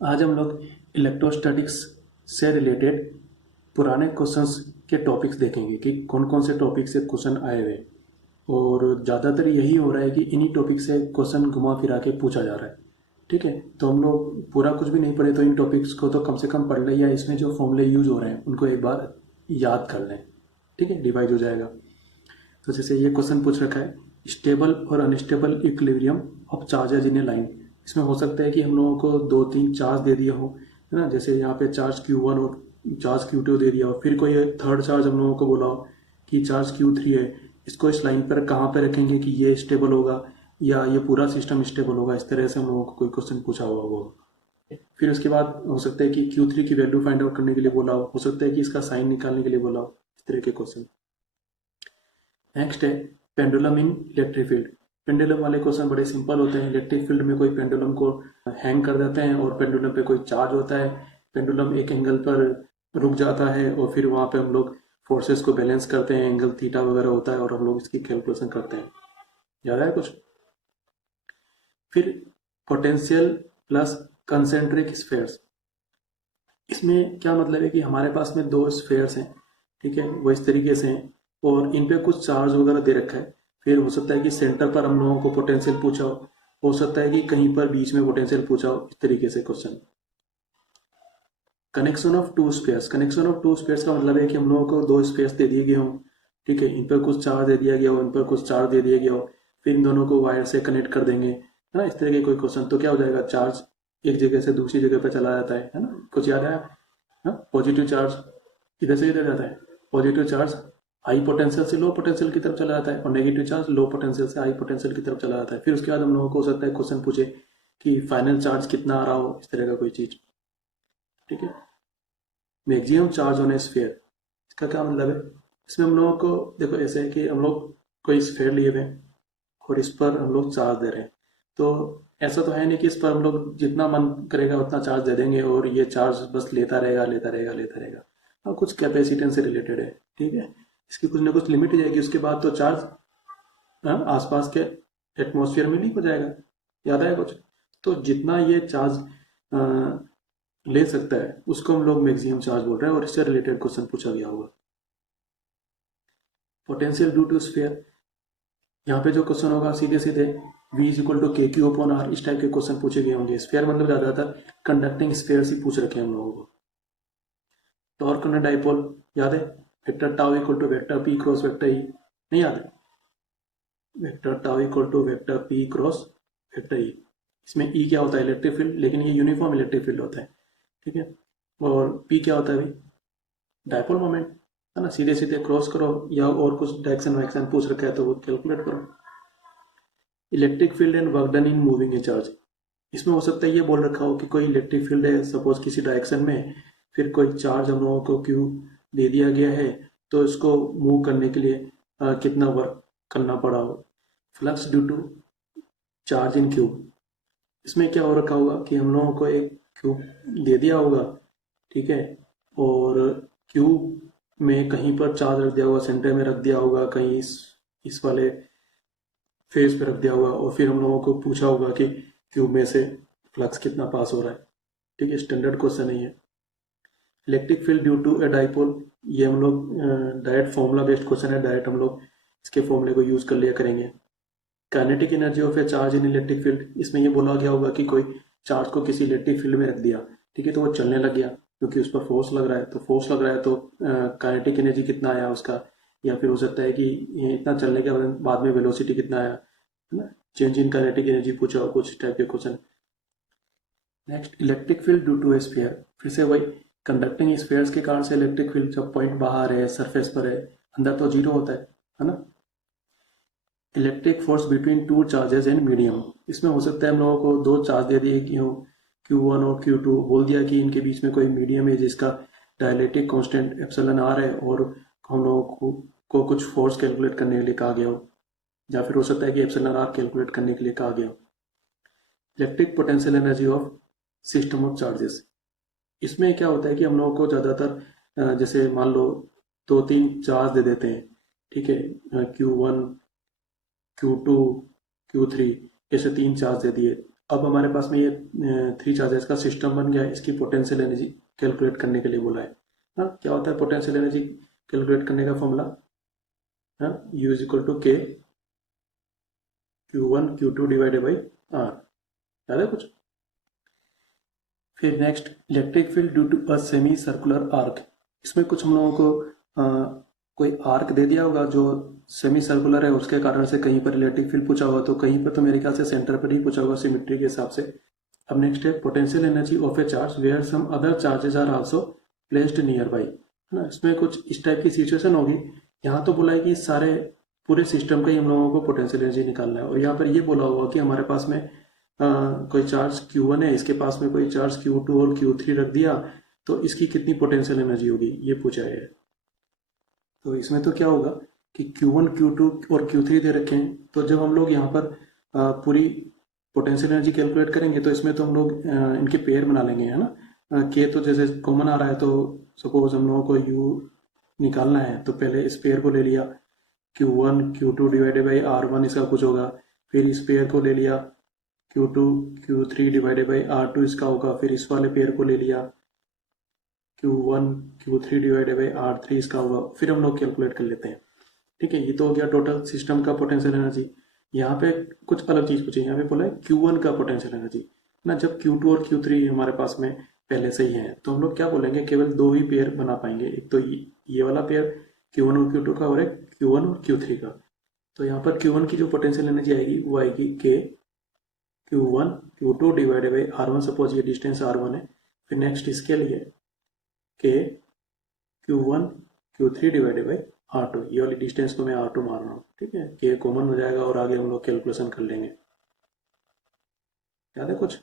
आज हम लोग इलेक्ट्रोस्टैटिक्स से रिलेटेड पुराने क्वेश्चंस के टॉपिक्स देखेंगे कि कौन कौन से टॉपिक से क्वेश्चन आए हुए। और ज़्यादातर यही हो रहा है कि इन्हीं टॉपिक से क्वेश्चन घुमा फिरा के पूछा जा रहा है। ठीक है, तो हम लोग पूरा कुछ भी नहीं पढ़े तो इन टॉपिक्स को तो कम से कम पढ़ लें, या इसमें जो फॉर्मूले यूज हो रहे हैं उनको एक बार याद कर लें। ठीक है, डिवाइड हो जाएगा। तो जैसे ये क्वेश्चन पूछ रखा है, स्टेबल और unstable equilibrium of charges in A line. इसमें हो सकता है कि हम लोगों को दो तीन चार्ज दे दिया हो, है ना। जैसे यहाँ पे चार्ज Q1 और चार्ज Q2 दे दिया हो, फिर कोई थर्ड चार्ज हम लोगों को बोला हो कि चार्ज Q3 है। इसको इस लाइन पर कहाँ पे रखेंगे कि ये स्टेबल होगा या ये पूरा सिस्टम स्टेबल होगा, इस तरह से हम लोगों को कोई क्वेश्चन पूछा हुआ होगा। फिर उसके बाद हो सकता है कि Q3 की वैल्यू फाइंड आउट करने के लिए बोला हो सकता है कि इसका साइन निकालने के लिए बोला हो, इस तरह के क्वेश्चन। नेक्स्ट है pendulum in electric field. Pendulum वाले क्वेश्चन बड़े सिंपल होते हैं। इलेक्ट्रिक फील्ड में कोई पेंडुलम को हैंग कर देते हैं और पेंडुलम पे कोई चार्ज होता है। पेंडुलम एक एंगल पर रुक जाता है और फिर वहाँ पे हम लोग फोर्सेस को बैलेंस करते हैं, एंगल थीटा वगैरह होता है और हम लोग इसकी कैलकुलेशन करते हैं। याद है कुछ? फिर पोटेंशियल प्लस कंसेंट्रिक स्फेयर्स। इसमें क्या मतलब है कि हमारे पास में दो स्फेयर्स हैं, ठीक है, वो इस तरीके से हैं और इन पे कुछ चार्ज वगैरह दे रखा है। फिर हो सकता है कि सेंटर पर हम लोगों को पोटेंशियल पूछा हो सकता है कि कहीं पर बीच में पोटेंशियल पूछा हो, इस तरीके से question. Connection of two spheres. Connection of two spheres का मतलब है कि हम लोगों को दो स्पेयर्स दे दिए गए हों, ठीक है, इन पर कुछ चार्ज दे दिया गया हो, इन पर कुछ चार्ज दे दिया गया हो, फिर इन दोनों को वायर से कनेक्ट कर देंगे, है ना। इस तरह के कोई क्वेश्चन तो क्या हो जाएगा, चार्ज एक जगह से दूसरी जगह पर चला जाता है ना। कुछ याद है? पॉजिटिव चार्ज इधर से इधर जाता है। पॉजिटिव चार्ज हाई पोटेंशियल से लो पोटेंशियल की तरफ चला जाता है और नेगेटिव चार्ज लो पोटेंशियल से हाई पोटेंशियल की तरफ चला जाता है। फिर उसके बाद हम लोगों को हो सकता है क्वेश्चन पूछे कि फाइनल चार्ज कितना आ रहा हो, इस तरह का कोई चीज। ठीक है। Maximum charge on A sphere, इसका क्या मतलब है? इसमें हम लोगों को देखो ऐसे है कि हम लोग कोई स्फीयर लिए हुए हैं और इस पर हम लोग चार्ज दे रहे हैं। तो ऐसा तो है नहीं कि इस पर हम लोग जितना मन करेगा उतना चार्ज दे देंगे और ये चार्ज बस लेता रहेगा लेता रहेगा लेता रहेगा। हाँ, कुछ कैपेसिटेंस से रिलेटेड है, ठीक है। इसकी कुछ ना कुछ लिमिट हो जाएगी, उसके बाद तो चार्ज आसपास के एटमॉस्फेयर में लीक हो जाएगा। याद आया कुछ? तो जितना ये चार्ज ले सकता है उसको हम लोग मैक्सिमम चार्ज बोल रहे हैं और इससे रिलेटेड क्वेश्चन पूछा गया होगा। पोटेंशियल ड्यू टू स्फीयर, यहाँ पे जो क्वेश्चन होगा सीधे सीधे V इज इक्वल टू के क्यू अपॉन आर, इस टाइप के क्वेश्चन पूछे गए होंगे। स्फीयर मतलब ज्यादातर कंडक्टिंग स्फीयर ही पूछ रखे हैं हम लोगों को। टॉर्क ऑन डाइपोल याद है? Vector tau equal to vector p cross vector E, नहीं याद है? Vector tau equal to vector p cross vector E. इसमें ई क्या होता है? इलेक्ट्रिक फील्ड, लेकिन ये यूनिफॉर्म इलेक्ट्रिक फील्ड होता है, ठीक है। और पी क्या होता है भाई? डाइपोल मोमेंट, है ना। सीधे सीधे क्रॉस करो या और कुछ डायरेक्शन वायक्शन पूछ रखा है तो वो कैलकुलेट करो। Electric field and work done in moving a charge. इसमें हो सकता है ये बोल रखा हो कि कोई इलेक्ट्रिक फील्ड है सपोज किसी डायरेक्शन में, फिर कोई चार्ज हम लोगों को क्यू दे दिया गया है, तो इसको मूव करने के लिए कितना वर्क करना पड़ा हो। Flux due to charge in cube. इसमें क्या हो रखा होगा कि हम लोगों को एक क्यूब दे दिया होगा, ठीक है, और क्यूब में कहीं पर चार्ज रख दिया होगा, सेंटर में रख दिया होगा, कहीं इस वाले फेज पे रख दिया होगा और फिर हम लोगों को पूछा होगा कि क्यूब में से फ्लक्स कितना पास हो रहा है। ठीक है, स्टैंडर्ड क्वेश्चन नहीं है। Electric field due to a dipole, ये हम लोग डायरेक्ट फॉर्मूला बेस्ड क्वेश्चन है, डायरेक्ट हम लोग इसके फॉर्मूले को यूज कर लिया करेंगे। Kinetic energy of a charge in electric field, इसमें ये बोला गया होगा कि कोई चार्ज को किसी इलेक्ट्रिक फील्ड में रख दिया, ठीक है, तो वो चलने लग गया क्योंकि उस पर फोर्स लग रहा है, तो फोर्स लग रहा है तो काइनेटिक एनर्जी कितना आया उसका, या फिर हो सकता है कि ये इतना चलने के बाद में वेलोसिटी कितना आया, है ना। चेंज इन काइनेटिक एनर्जी पूछा हो, कुछ टाइप के question. Next, electric field due to a sphere. फिर से वही कंडक्टिंग स्फीयर्स के कारण से इलेक्ट्रिक फील्ड जब पॉइंट बाहर है, सरफेस पर है, अंदर तो जीरो होता है ना। Electric force between two charges and medium, इसमें हो सकता है हम लोगों को दो चार्ज दे दिए कि हो Q1 और Q2, बोल दिया कि इनके बीच में कोई मीडियम है जिसका डायलेक्ट्रिक कांस्टेंट एप्सिलॉन आर है और हम लोगों को कुछ फोर्स कैलकुलेट करने के लिए कहा गया हो, या फिर हो सकता है कि एप्सिलॉन आर कैलकुलेट करने के लिए कहा गया हो। Electric potential energy of system of charges, इसमें क्या होता है कि हम लोगों को ज़्यादातर जैसे मान लो दो तीन चार्ज दे देते हैं, ठीक है, Q1 Q2 Q3, ऐसे तीन चार्ज दे दिए अब हमारे पास में ये 3 चार्जेस का सिस्टम बन गया है। इसकी पोटेंशियल एनर्जी कैलकुलेट करने के लिए बोला है। हाँ, क्या होता है पोटेंशियल एनर्जी कैलकुलेट करने का फॉर्मूला? हाँ, U इज इक्वल टू के Q1 Q2 divided by R। याद है कुछ? फिर next, electric field due to a semi circular arc. इसमें कुछ हम लोगों को कोई आर्क दे दिया होगा जो सेमी सर्कुलर है, उसके कारण से कहीं पर इलेक्ट्रिक फील्ड पूछा होगा, तो कहीं पर तो मेरे ख्याल से सेंटर पर ही पूछा होगा सिमेट्री के हिसाब से। अब नेक्स्ट है potential energy of a charge where some other charges are also placed nearby, है ना। इसमें कुछ इस टाइप की सिचुएशन होगी। यहाँ तो बोला है कि सारे पूरे सिस्टम का ही हम लोगों को पोटेंशियल एनर्जी निकालना है, और यहाँ पर ये बोला होगा कि हमारे पास में कोई चार्ज Q1 है, इसके पास में कोई चार्ज Q2 और Q3 रख दिया, तो इसकी कितनी पोटेंशियल एनर्जी होगी ये पूछा है। तो इसमें तो क्या होगा कि Q1 Q2 और Q3 दे रखे हैं, तो जब हम लोग यहाँ पर पूरी पोटेंशियल एनर्जी कैलकुलेट करेंगे तो इसमें तो हम लोग इनके पेयर बना लेंगे, है ना। K तो जैसे कॉमन आ रहा है, तो सपोज हम लोगों को U निकालना है, तो पहले इस पेयर को ले लिया Q1 Q2 divided by R1, इसका कुछ होगा। फिर इस पेयर को ले लिया Q2 Q3 divided by R2, इसका होगा। फिर इस वाले पेयर को ले लिया Q1 Q3 divided by R3, इसका होगा। फिर हम लोग कैलकुलेट कर लेते हैं। ठीक है, ये तो हो गया टोटल सिस्टम का पोटेंशियल एनर्जी। यहाँ पे कुछ अलग चीज पूछी, यहाँ पे बोला है Q1 का पोटेंशियल एनर्जी ना। जब Q2 और Q3 हमारे पास में पहले से ही है, तो हम लोग क्या बोलेंगे, केवल दो ही पेयर बना पाएंगे। एक तो ये वाला पेयर Q1 और Q2 का, और एक Q1 और Q3 का। तो यहाँ पर Q1 की जो पोटेंशियल एनर्जी आएगी वो आएगी K Q1 Q2 divided by R1, suppose ये डिस्टेंस R1 है। फिर नेक्स्ट इसके लिए K Q1 Q3 divided by R2, ये वाली डिस्टेंस को मैं R2 मार रहा हूँ। ठीक है, K कॉमन हो जाएगा और आगे हम लोग कैलकुलेशन कर लेंगे। याद है कुछ?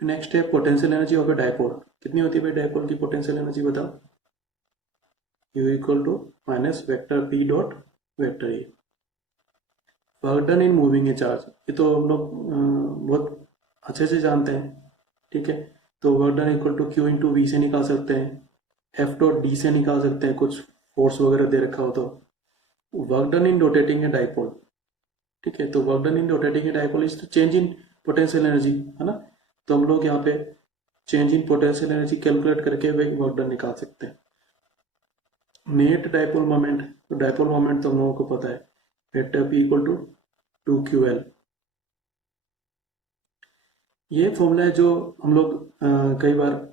फिर नेक्स्ट है potential energy of a dipole. कितनी होती है भाई डायपोल की पोटेंशियल एनर्जी बताओ? U equal to minus vector P dot vector E. Work done in moving a charge, ये तो हम लोग बहुत अच्छे से जानते हैं। ठीक है, तो work done equal to Q into V से निकाल सकते हैं, F डॉट डी से निकाल सकते हैं, कुछ फोर्स वगैरह दे रखा हो तो। Work done in rotating A dipole, ठीक है, तो work done in rotating A dipole is change in potential energy, है ना। तो हम लोग यहाँ पे change in potential energy calculate करके वही वर्क डन निकाल सकते हैं। नेट डायपोल मोमेंट, तो डायपोल मोमेंट तो हम लोगों को पता है, vector P equal to 2QL। ये फॉर्मूला है जो हम लोग कई बार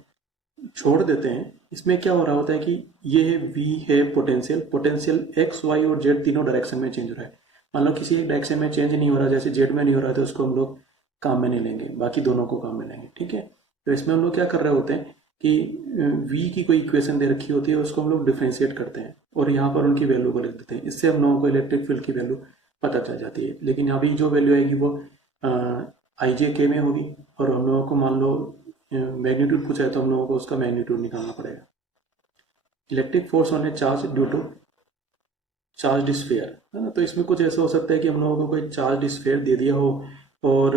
छोड़ देते हैं। इसमें क्या हो रहा होता है कि ये V है पोटेंशियल, पोटेंशियल X Y और Z तीनों डायरेक्शन में चेंज हो रहा है। मान लो किसी एक डायरेक्शन में चेंज नहीं हो रहा, जैसे Z में नहीं हो रहा है, तो उसको हम लोग काम में नहीं लेंगे, बाकी दोनों को काम में लेंगे। ठीक है, तो इसमें हम लोग क्या कर रहे होते हैं कि V की कोई इक्वेशन दे रखी होती है, उसको हम लोग डिफ्रेंशिएट करते हैं और यहाँ पर उनकी वैल्यू को लिख देते हैं। इससे हम लोगों को इलेक्ट्रिक फील्ड की वैल्यू पता चल जाती है। लेकिन यहाँ भी जो वैल्यू आएगी वो IJK में होगी, और हम लोगों को मान लो मैग्नीट्यूड पूछा है तो हम लोगों को उसका मैग्नीट्यूड निकालना पड़ेगा। Electric force on a charge due to charge sphere, है ना। तो इसमें कुछ ऐसा हो सकता है कि हम लोगों को कोई चार्ज स्फीयर दे दिया हो, और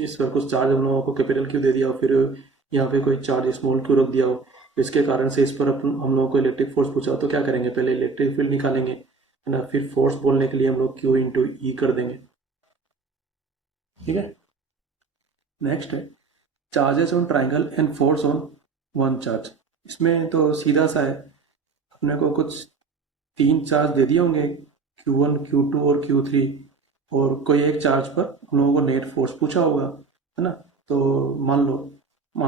इस पर कुछ चार्ज हम लोगों को कैपिटल क्यू दे दिया हो, फिर यहाँ पे कोई चार्ज स्मॉल क्यू रख दिया हो, इसके कारण से इस पर हम लोगों को इलेक्ट्रिक फोर्स पूछा हो, तो क्या करेंगे, पहले इलेक्ट्रिक फील्ड निकालेंगे, है ना। फिर फोर्स बोलने के लिए हम लोग Q इंटू ई कर देंगे। ठीक है, नेक्स्ट है charges on triangle and force on one charge. इसमें तो सीधा सा है, अपने को कुछ 3 चार्ज दे दिए होंगे, Q1 Q2 और Q3, और कोई एक चार्ज पर हम लोगों को नेट फोर्स पूछा होगा, है ना। तो मान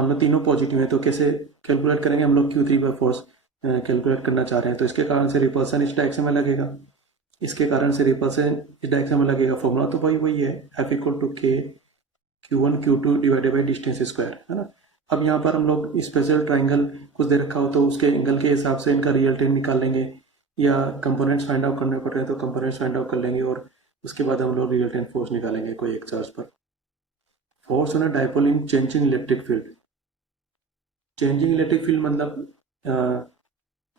लो तीनों पॉजिटिव है, तो कैसे कैलकुलेट करेंगे हम लोग, Q3 पर फोर्स कैलकुलेट करना चाह रहे हैं, तो इसके कारण से रिपल्सन इस डायरेक्शन में लगेगा, इसके कारण से रिपल्सन इस डायरेक्शन में लगेगा। फॉर्मूला तो भाई वही है, F equal to K Q1 Q2 divided by distance square, है ना। अब यहाँ पर हम लोग स्पेशल ट्राइंगल कुछ दे रखा हो तो उसके एंगल के हिसाब से इनका रियल टाइम निकाल लेंगे, या कंपोनेंट्स फाइंड आउट करने पड़ रहे हैं तो कंपोनेंट्स फाइंड आउट कर लेंगे, और उसके बाद हम लोग रियल टाइम फोर्स निकालेंगे कोई एक चार्ज पर। Force on a dipole in changing electric field. Changing electric field मतलब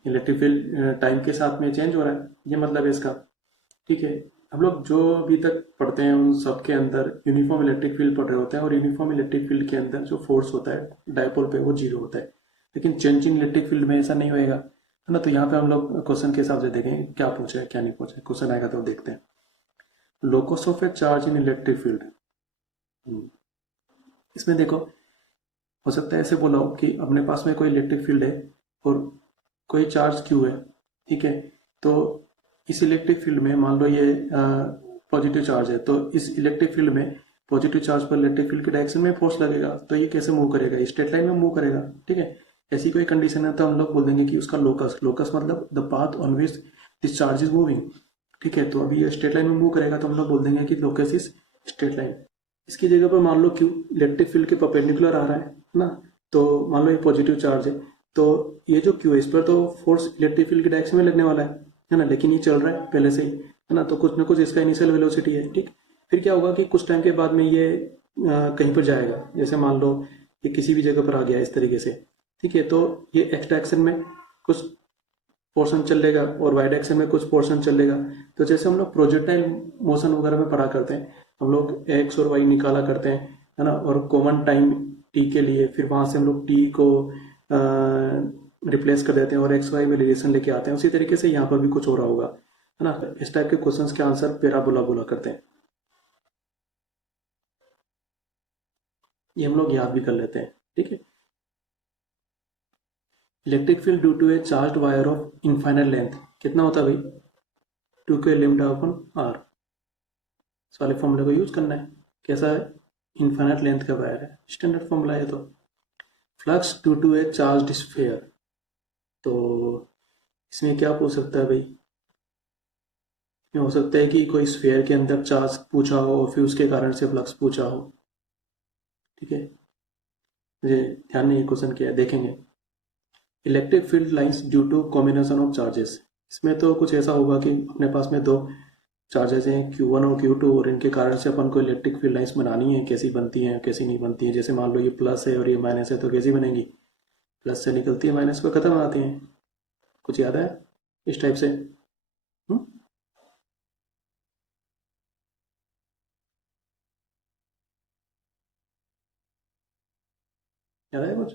इलेक्ट्रिक फील्ड टाइम के साथ में चेंज हो रहा है, ये मतलब है इसका। ठीक है, हम लोग जो अभी तक पढ़ते हैं उन सब के अंदर यूनिफॉर्म इलेक्ट्रिक फील्ड पढ़ रहे होते हैं, और यूनिफॉर्म इलेक्ट्रिक फील्ड के अंदर जो फोर्स होता है डायपोल पे वो 0 होता है। लेकिन चेंजिंग इलेक्ट्रिक फील्ड में ऐसा नहीं होएगा, है ना। तो यहाँ पे हम लोग क्वेश्चन के हिसाब से देखें क्या पूछे है क्या नहीं पूछे, क्वेश्चन आएगा तो देखते हैं। Locus of a charge in electric field. इसमें देखो, हो सकता है ऐसे बोला हो कि अपने पास में कोई इलेक्ट्रिक फील्ड है और कोई चार्ज क्यू है, ठीक है। तो इस इलेक्ट्रिक फील्ड में मान लो ये पॉजिटिव चार्ज है, तो इस इलेक्ट्रिक फील्ड में पॉजिटिव चार्ज पर इलेक्ट्रिक फील्ड के डायरेक्शन में फोर्स लगेगा, तो ये कैसे मूव करेगा, स्ट्रेट लाइन में मूव करेगा, ठीक है। ऐसी कोई कंडीशन है तो हम लोग बोल देंगे कि उसका लोकस, लोकस मतलब the path on which this charge is moving, ठीक है। तो अभी ये स्ट्रेट लाइन में मूव करेगा तो हम लोग बोल देंगे कि लोकस इज स्ट्रेट लाइन। इसकी जगह पर मान लो क्यू इलेक्ट्रिक फील्ड के परपेंडिकुलर आ रहा है ना, तो मान लो ये पॉजिटिव चार्ज है, तो ये जो क्यू है इस पर तो फोर्स इलेक्ट्रिक फील्ड के डायरेक्शन में लगने वाला है ना, लेकिन ये चल रहा है पहले से ही, है ना, तो कुछ ना कुछ इसका इनिशियल वेलोसिटी है, ठीक। फिर क्या होगा कि कुछ टाइम के बाद में ये कहीं पर जाएगा, जैसे मान लो ये किसी भी जगह पर आ गया इस तरीके से, ठीक है। तो ये एक्स डायरेक्शन में कुछ पोर्शन चलेगा और वाई डायरेक्शन में कुछ पोर्शन चलेगा। तो जैसे हम लोग प्रोजेक्टाइल मोशन वगैरह में पढ़ा करते हैं, हम लोग एक्स और वाई निकाला करते हैं, है ना, और कॉमन टाइम टी के लिए फिर वहां से हम लोग टी को रिप्लेस कर देते हैं और एक्स वाई में रिलेशन लेके आते हैं। उसी तरीके से यहाँ पर भी कुछ हो रहा होगा, है ना। इस टाइप के क्वेश्चंस के आंसर पैराबोला बोला करते हैं, ये हम लोग याद भी कर लेते हैं, ठीक है। Electric field due to a charge wire of infinite length कितना होता है भाई, 2 के लिमडा अपन आर। इस वाले फॉर्मूले को यूज करना है। कैसा है, इनफाइनाइट लेंथ का वायर है, स्टैंडर्ड फॉर्मूला है। तो flux due to a charge sphere, तो इसमें क्या पूछ सकता है भाई, हो सकता है कि कोई स्फीयर के अंदर चार्ज पूछा हो और फिर उसके कारण से फ्लक्स पूछा हो, ठीक है। मुझे ध्यान नहीं क्वेश्चन किया है, देखेंगे। Electric field lines due to combination of charges, इसमें तो कुछ ऐसा होगा कि अपने पास में दो चार्जेस हैं Q1 और Q2 और इनके कारण से अपन को इलेक्ट्रिक फील्ड लाइंस बनानी है, कैसी बनती हैं कैसी नहीं बनती है। जैसे मान लो ये प्लस है और ये माइनस है, तो कैसी बनेंगी, प्लस से निकलती है माइनस को खत्म आती हैं। कुछ याद है इस टाइप से? याद है कुछ?